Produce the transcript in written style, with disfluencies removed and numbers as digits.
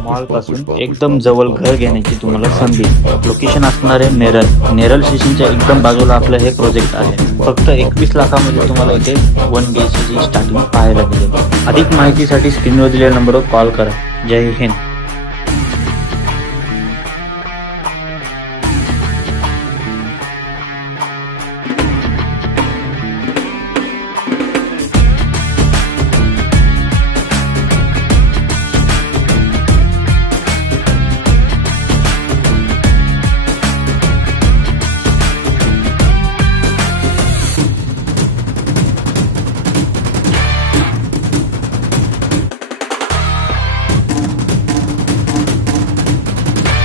मॉल पासून एकदम जवळ घर घेण्याची तुम्हाला संधी। लोकेशन असणार आहे नेरळ स्टेशनच्या एकदम बाजूला आपलं हे प्रोजेक्ट आहे। फक्त 21 लाखामध्ये तुम्हाला इथे 1 BHK ची स्टार्टिंग पाहायला मिळेल। अधिक माहितीसाठी स्क्रीनवर दिलेल्या नंबरवर कॉल करा। जय हिंद।